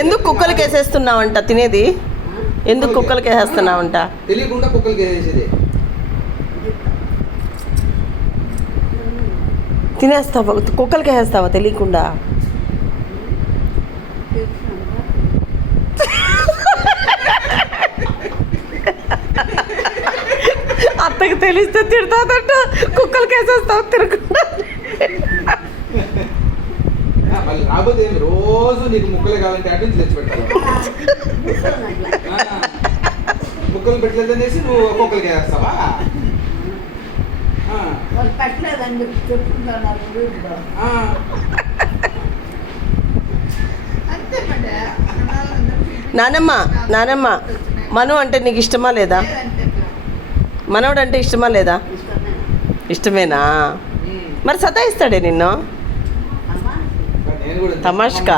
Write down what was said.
ఎందుకు కుక్కలకి వేసేస్తున్నావంట తినేది? ఎందుకు కుక్కలకి వేసేస్తున్నావంట? తెలియకుండా కుక్కలకి వేసేది. తినేస్తావా? కుక్కలకి వేస్తావా తెలియకుండా? అత్తకి తెలిస్తే తిడతాదంట. కుక్కలకి వేసేస్తావు తిరగకుండా. మళ్ళీ రాబోతే రోజు నీకు ముక్కలు కావాలంటే అటు నుంచి తెచ్చి పెట్టాలి. ముక్కలు పెట్టలేదనేసి నువ్వు కుక్కలకి వేస్తావా? నానమ్మ మను అంటే నీకు ఇష్టమా లేదా? మనవడు అంటే ఇష్టమా లేదా? ఇష్టమేనా? మరి సతాయిస్తాడే నిన్ను? తమాష్కా